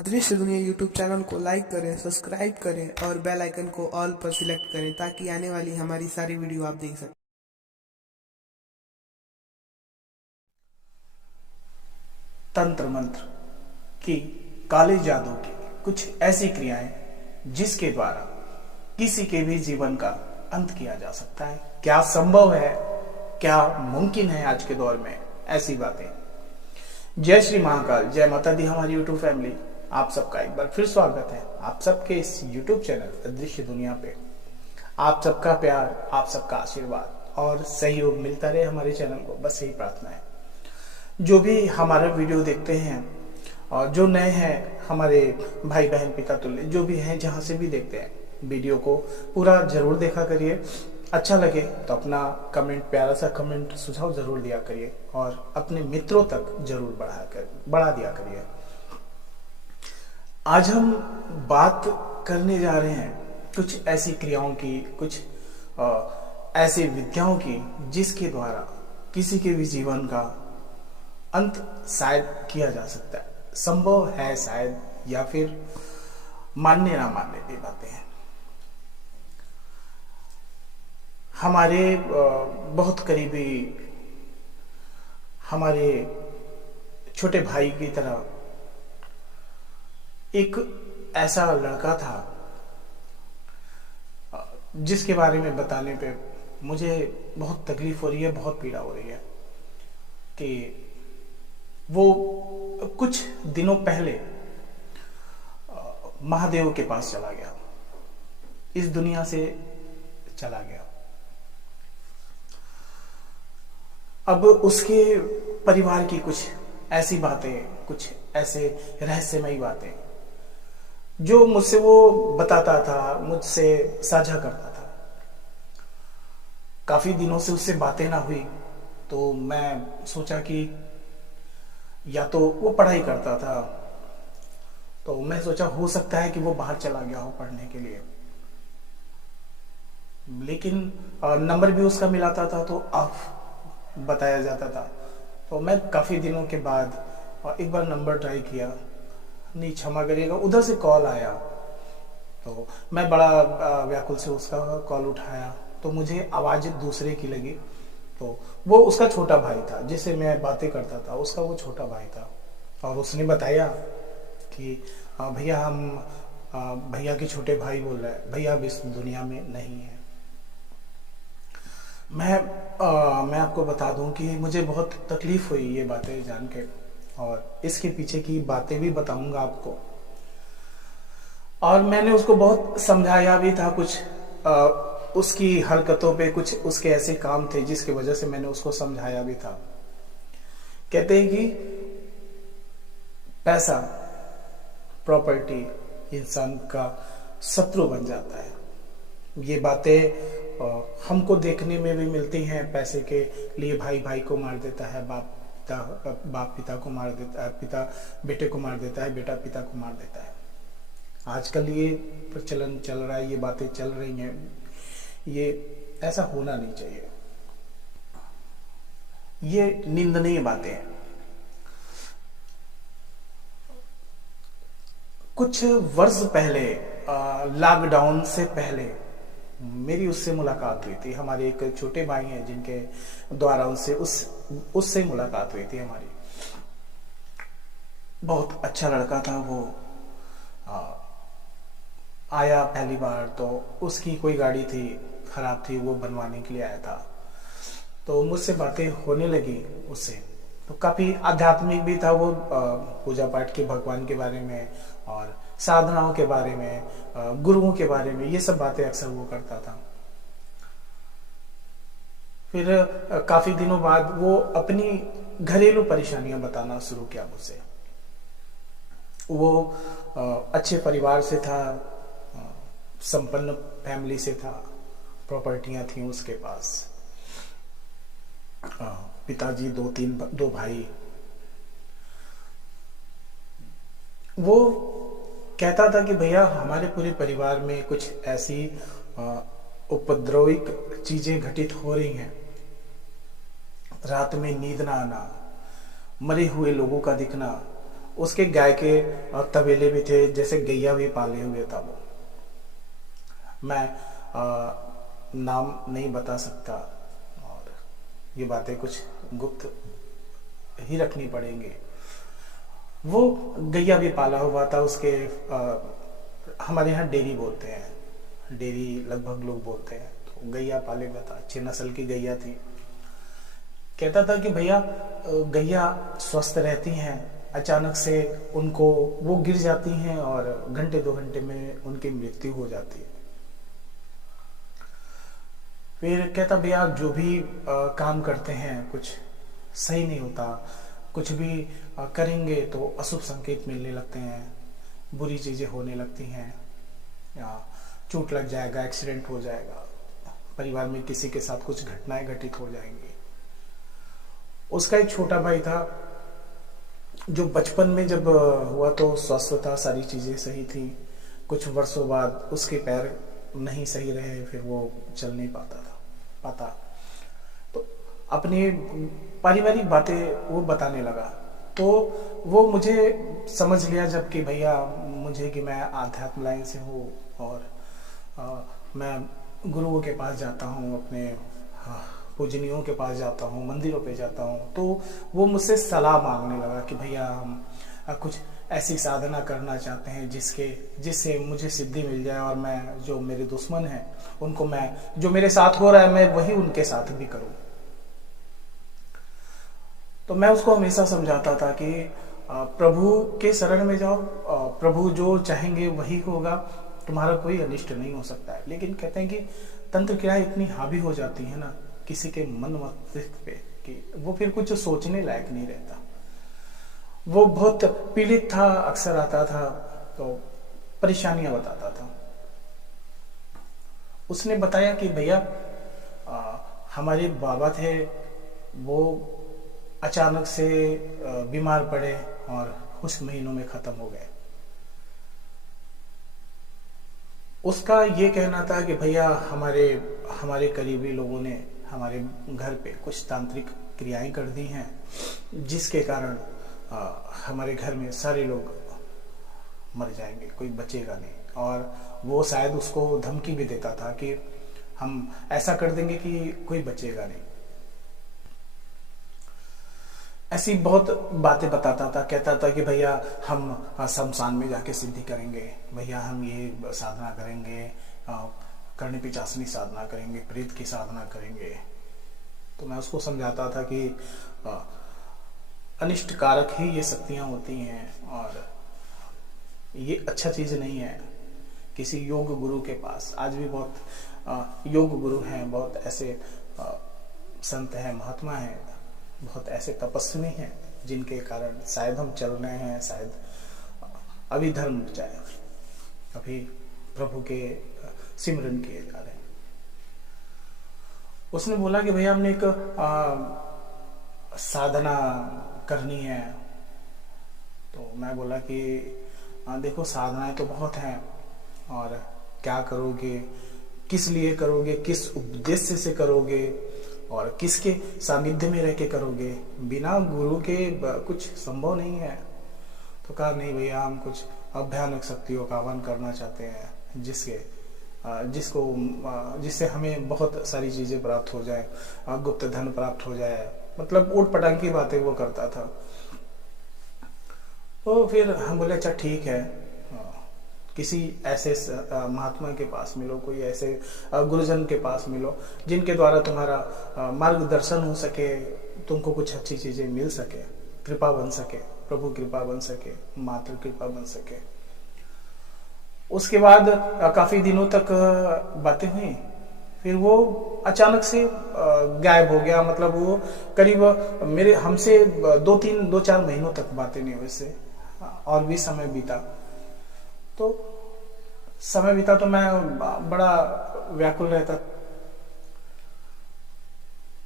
अदृश्य दुनिया YouTube channel को लाइक करें, सब्सक्राइब करें और बेल आइकन को ऑल पर सिलेक्ट करें ताकि आने वाली हमारी सारी वीडियो आप देख सकें। तंत्र मंत्र की काले जादू की कुछ ऐसी क्रियाएं जिसके द्वारा किसी के भी जीवन का अंत किया जा सकता है। क्या संभव है, क्या मुमकिन है आज के दौर में ऐसी बातें। जय श्री महाकाल, जय माता दी हमारी यूट्यूब फैमिली। आप सबका एक बार फिर स्वागत है आप सबके इस यूट्यूब चैनल अदृश्य दुनिया पे। आप सबका प्यार, आप सबका आशीर्वाद और सहयोग मिलता रहे हमारे चैनल को, बस यही प्रार्थना है। जो भी हमारा वीडियो देखते हैं और जो नए हैं, हमारे भाई बहन पिता तुल्य जो भी हैं, जहां से भी देखते हैं, वीडियो को पूरा जरूर देखा करिए। अच्छा लगे तो अपना कमेंट, प्यारा सा कमेंट, सुझाव जरूर दिया करिए और अपने मित्रों तक जरूर बढ़ा दिया करिए। आज हम बात करने जा रहे हैं कुछ ऐसी क्रियाओं की, कुछ ऐसी विद्याओं की जिसके द्वारा किसी के भी जीवन का अंत शायद किया जा सकता है। संभव है शायद, या फिर मानने ना मानने की बातें हैं। हमारे बहुत करीबी, हमारे छोटे भाई की तरह एक ऐसा लड़का था जिसके बारे में बताने पे मुझे बहुत तकलीफ हो रही है, बहुत पीड़ा हो रही है कि वो कुछ दिनों पहले महादेव के पास चला गया, इस दुनिया से चला गया। अब उसके परिवार की कुछ ऐसी बातें, कुछ ऐसे रहस्यमयी बातें जो मुझसे वो बताता था, मुझसे साझा करता था। काफी दिनों से उससे बातें ना हुई तो मैं सोचा कि या तो वो पढ़ाई करता था, तो मैं सोचा हो सकता है कि वो बाहर चला गया हो पढ़ने के लिए, लेकिन नंबर भी उसका मिलाता था तो ऑफ बताया जाता था। तो मैं काफी दिनों के बाद एक बार नंबर ट्राई किया, नहीं क्षमा करिएगा, उधर से कॉल आया। तो मैं बड़ा व्याकुल से उसका कॉल उठाया तो मुझे आवाज दूसरे की लगी। तो वो उसका छोटा भाई था जिससे मैं बातें करता था, उसका वो छोटा भाई था। और उसने बताया कि भैया हम भैया के छोटे भाई बोल रहे हैं, भैया अब इस दुनिया में नहीं है। मैं आपको बता दूं कि मुझे बहुत तकलीफ हुई ये बातें जान के, और इसके पीछे की बातें भी बताऊंगा आपको। और मैंने उसको बहुत समझाया भी था, कुछ उसकी हरकतों पे कुछ उसके ऐसे काम थे जिसकी वजह से मैंने उसको समझाया भी था। कहते हैं कि पैसा, प्रॉपर्टी इंसान का शत्रु बन जाता है। ये बातें हमको देखने में भी मिलती हैं। पैसे के लिए भाई भाई को मार देता है, बाप पिता को मार देता है, पिता बेटे को मार देता है, बेटा पिता को मार देता है। आजकल ये प्रचलन चल रहा है, ये बातें चल रही हैं। ये ऐसा होना नहीं चाहिए, ये निंदनीय बातें हैं। कुछ वर्ष पहले, लॉकडाउन से पहले मेरी उससे मुलाकात हुई थी। हमारे एक छोटे भाई हैं जिनके द्वारा उससे मुलाकात हुई थी हमारी। बहुत अच्छा लड़का था वो। आया पहली बार तो उसकी कोई गाड़ी थी, खराब थी, वो बनवाने के लिए आया था। तो मुझसे बातें होने लगी उससे, तो काफी आध्यात्मिक भी था वो, पूजा पाठ के, भगवान के बारे में और साधनाओं के बारे में, गुरुओं के बारे में, ये सब बातें अक्सर वो करता था। फिर काफी दिनों बाद वो अपनी घरेलू परेशानियां बताना शुरू किया मुझसे। वो अच्छे परिवार से था, संपन्न फैमिली से था, प्रॉपर्टियां थी उसके पास, पिताजी, दो भाई। वो कहता था कि भैया हमारे पूरे परिवार में कुछ ऐसी उपद्रविक चीजें घटित हो रही हैं। रात में नींद ना आना, मरे हुए लोगों का दिखना, उसके गाय के तबेले भी थे, जैसे गैया भी पाले हुए था वो। मैं नाम नहीं बता सकता और ये बातें कुछ गुप्त ही रखनी पड़ेंगी। वो गैया भी पाला हुआ था उसके। हमारे यहाँ डेयरी बोलते हैं, डेयरी लगभग लोग बोलते हैं। तो गैया पाले हुआ था, अच्छी नस्ल की गैया थी। कहता था कि भैया गैया स्वस्थ रहती हैं, अचानक से उनको वो गिर जाती हैं और घंटे 2 घंटे में उनकी मृत्यु हो जाती है। फिर कहता भैया जो भी काम करते हैं कुछ सही नहीं होता, कुछ भी करेंगे तो अशुभ संकेत मिलने लगते हैं, बुरी चीजें होने लगती हैं, या चोट लग जाएगा, एक्सीडेंट हो जाएगा, परिवार में किसी के साथ कुछ घटनाएं घटित हो जाएंगी। उसका एक छोटा भाई था जो बचपन में जब हुआ तो स्वस्थ था, सारी चीजें सही थी। कुछ वर्षों बाद उसके पैर नहीं सही रहे, फिर वो चल नहीं पाता। तो अपनी पारिवारिक बातें वो बताने लगा। तो वो मुझे समझ लिया जबकि भैया मुझे कि मैं आध्यात्म लाइन से हूँ और मैं गुरुओं के पास जाता हूँ, अपने पूजनियों के पास जाता हूँ, मंदिरों पे जाता हूँ। तो वो मुझसे सलाह मांगने लगा कि भैया हम कुछ ऐसी साधना करना चाहते हैं जिससे मुझे सिद्धि मिल जाए और मैं जो मेरे दुश्मन हैं उनको, मैं जो मेरे साथ हो रहा है मैं वही उनके साथ भी करूं। तो मैं उसको हमेशा समझाता था कि प्रभु के शरण में जाओ, प्रभु जो चाहेंगे वही होगा, तुम्हारा कोई अनिष्ट नहीं हो सकता है। लेकिन कहते हैं कि तंत्र क्रियाएं इतनी हावी हो जाती है ना किसी के मन मस्तिष्क पे कि वो फिर कुछ सोचने लायक नहीं रहता। वो बहुत पीड़ित था, अक्सर आता था तो परेशानियां बताता था। उसने बताया कि भैया हमारे बाबा थे, वो अचानक से बीमार पड़े और कुछ महीनों में खत्म हो गए। उसका ये कहना था कि भैया हमारे करीबी लोगों ने हमारे घर पे कुछ तांत्रिक क्रियाएं कर दी हैं, जिसके कारण हमारे घर में सारे लोग मर जाएंगे, कोई बचेगा नहीं। और वो शायद उसको धमकी भी देता था कि हम ऐसा कर देंगे कि कोई बचेगा नहीं। ऐसी बहुत बातें बताता था। कहता था कि भैया हम शमशान में जाके सिद्धि करेंगे, भैया हम ये साधना करेंगे, करनी पिचासनी साधना करेंगे, प्रेत की साधना करेंगे। तो मैं उसको समझाता था कि अनिष्ट कारक ही ये शक्तियां होती हैं और ये अच्छा चीज नहीं है। किसी योग गुरु के पास, आज भी बहुत योग गुरु हैं, बहुत ऐसे संत हैं, महात्मा हैं, बहुत ऐसे तपस्वी हैं जिनके कारण शायद हम चल रहे हैं, शायद अभी धर्म जाए, अभी प्रभु के सिमरन किए जा रहे हैं। उसने बोला कि भैया हमने एक साधना करनी है। तो मैं बोला कि देखो साधनाएं तो बहुत हैं, और क्या करोगे, किस लिए करोगे, किस उद्देश्य से करोगे और किसके सानिध्य में रह के करोगे, बिना गुरु के कुछ संभव नहीं है। तो कहा नहीं भैया हम कुछ अभयानक शक्तियों का आह्वान करना चाहते हैं जिससे हमें बहुत सारी चीजें प्राप्त हो जाए, गुप्त धन प्राप्त हो जाए, मतलब ऊट पटांग की बातें वो करता था। तो फिर हम बोले अच्छा ठीक है, किसी ऐसे महात्मा के पास मिलो, कोई ऐसे गुरुजन के पास मिलो जिनके द्वारा तुम्हारा मार्गदर्शन हो सके, तुमको कुछ अच्छी चीजें मिल सके, कृपा बन सके, प्रभु कृपा बन सके, मातृ कृपा बन सके। उसके बाद काफी दिनों तक बातें हुई, फिर वो अचानक से गायब हो गया। मतलब वो करीब मेरे हमसे 2-4 महीनों तक बातें नहीं हुई से, और भी समय बीता। तो समय बीता तो मैं बड़ा व्याकुल रहता।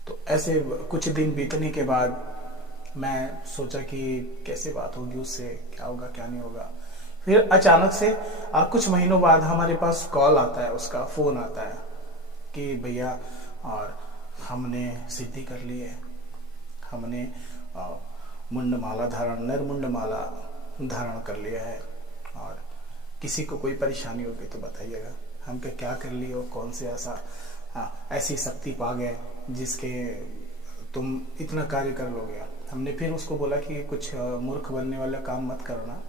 तो ऐसे कुछ दिन बीतने के बाद मैं सोचा कि कैसे बात होगी उससे, क्या होगा क्या नहीं होगा। फिर अचानक से कुछ महीनों बाद हमारे पास कॉल आता है, उसका फोन आता है कि भैया और हमने सिद्धि कर ली है, हमने मुंड माला धारण, नर मुंड माला धारण कर लिया है। और किसी को कोई परेशानी होगी तो बताइएगा, हम क्या कर लिए हो, कौन से ऐसी शक्ति पा गए जिसके तुम इतना कार्य कर लोगे। हमने फिर उसको बोला कि कुछ मूर्ख बनने वाला काम मत करना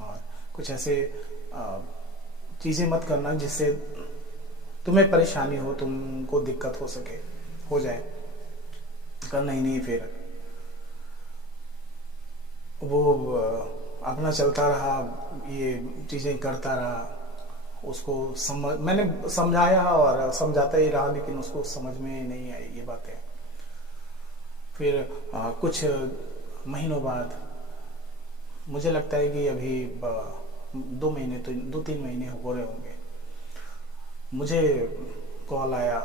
और कुछ ऐसे चीज़ें मत करना जिससे तुम्हें परेशानी हो, तुमको दिक्कत हो जाए। कर नहीं फिर वो अपना चलता रहा, ये चीज़ें करता रहा। उसको मैंने समझाया और समझाता ही रहा, लेकिन उसको समझ में नहीं आई ये बातें। फिर कुछ महीनों बाद मुझे लगता है कि अभी 2-3 महीने हो रहे होंगे, मुझे कॉल आया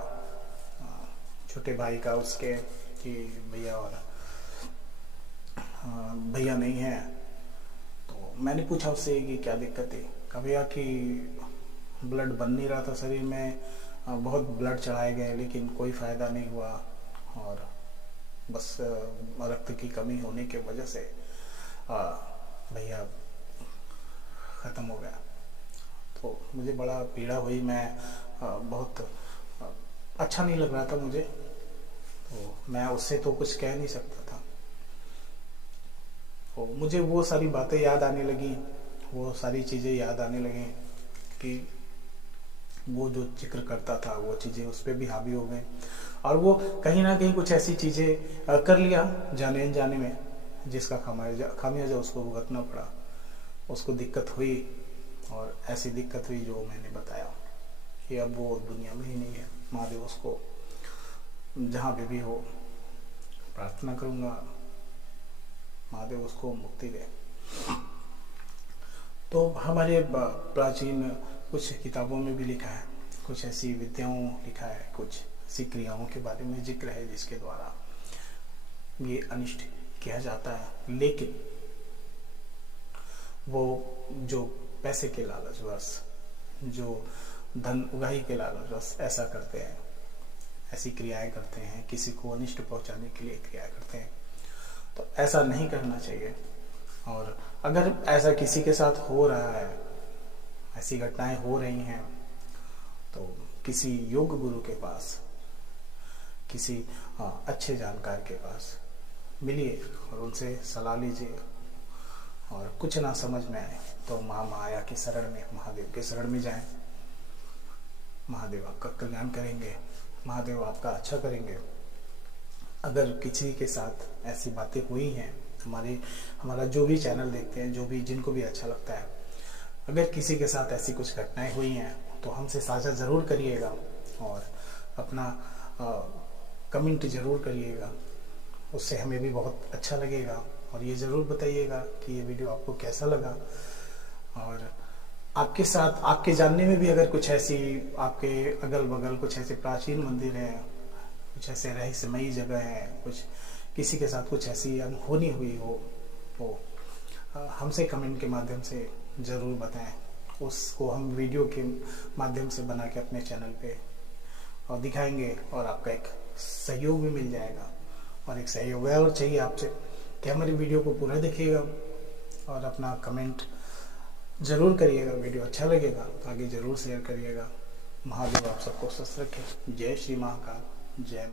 छोटे भाई का उसके कि भैया नहीं है। तो मैंने पूछा उससे कि क्या दिक्कत है। कहा भैया कि ब्लड बन नहीं रहा था शरीर में, बहुत ब्लड चढ़ाए गए लेकिन कोई फ़ायदा नहीं हुआ और बस रक्त की कमी होने की वजह से भैया ख़त्म हो गया। तो मुझे बड़ा पीड़ा हुई, मैं बहुत अच्छा नहीं लग रहा था मुझे। तो मैं उससे तो कुछ कह नहीं सकता था। तो मुझे वो सारी बातें याद आने लगी, वो सारी चीज़ें याद आने लगी कि वो जो जिक्र करता था वो चीज़ें उस पर भी हावी हो गई। और वो कहीं ना कहीं कुछ ऐसी चीज़ें कर लिया जाने अनजाने में, जिसका खामियाजा उसको भुगतना पड़ा। उसको दिक्कत हुई और ऐसी दिक्कत हुई जो मैंने बताया कि अब वो दुनिया में ही नहीं है। महादेव उसको जहाँ पे भी हो, प्रार्थना करूँगा महादेव उसको मुक्ति दे। तो हमारे प्राचीन कुछ किताबों में भी लिखा है, कुछ ऐसी विद्याओं लिखा है, कुछ ऐसी क्रियाओं के बारे में जिक्र है जिसके द्वारा ये अनिष्ट किया जाता है। लेकिन वो जो पैसे के लालचवश, जो धन उगाही के लालचवश ऐसा करते हैं, ऐसी क्रियाएं करते हैं, किसी को अनिष्ट पहुंचाने के लिए क्रिया करते हैं, तो ऐसा नहीं करना चाहिए। और अगर ऐसा किसी के साथ हो रहा है, ऐसी घटनाएं हो रही हैं, तो किसी योग गुरु के पास, किसी अच्छे जानकार के पास मिलिए और उनसे सलाह लीजिए। और कुछ ना समझ में आए तो माया की शरण में, महादेव के शरण में जाएं। महादेव आपका कल्याण करेंगे, महादेव आपका अच्छा करेंगे। अगर किसी के साथ ऐसी बातें हुई हैं, हमारा जो भी चैनल देखते हैं, जो भी जिनको भी अच्छा लगता है, अगर किसी के साथ ऐसी कुछ घटनाएं हुई हैं तो हमसे साझा ज़रूर करिएगा और अपना कमेंट ज़रूर करिएगा। उससे हमें भी बहुत अच्छा लगेगा। और ये ज़रूर बताइएगा कि ये वीडियो आपको कैसा लगा। और आपके साथ, आपके जानने में भी अगर कुछ ऐसी, आपके अगल बगल कुछ ऐसे प्राचीन मंदिर हैं, कुछ ऐसे रहस्यमयी जगह है, कुछ किसी के साथ कुछ ऐसी अनहोनी हुई हो, तो हमसे कमेंट के माध्यम से ज़रूर बताएं। उसको हम वीडियो के माध्यम से बना के अपने चैनल पे और दिखाएंगे और आपका एक सहयोग भी मिल जाएगा। और एक सहयोग है और चाहिए आपसे कि हमारी वीडियो को पूरा देखिएगा और अपना कमेंट ज़रूर करिएगा। वीडियो अच्छा लगेगा तो आगे ज़रूर शेयर करिएगा। महादेव आप सबको स्वस्थ रखें। जय श्री महाकाल, जय।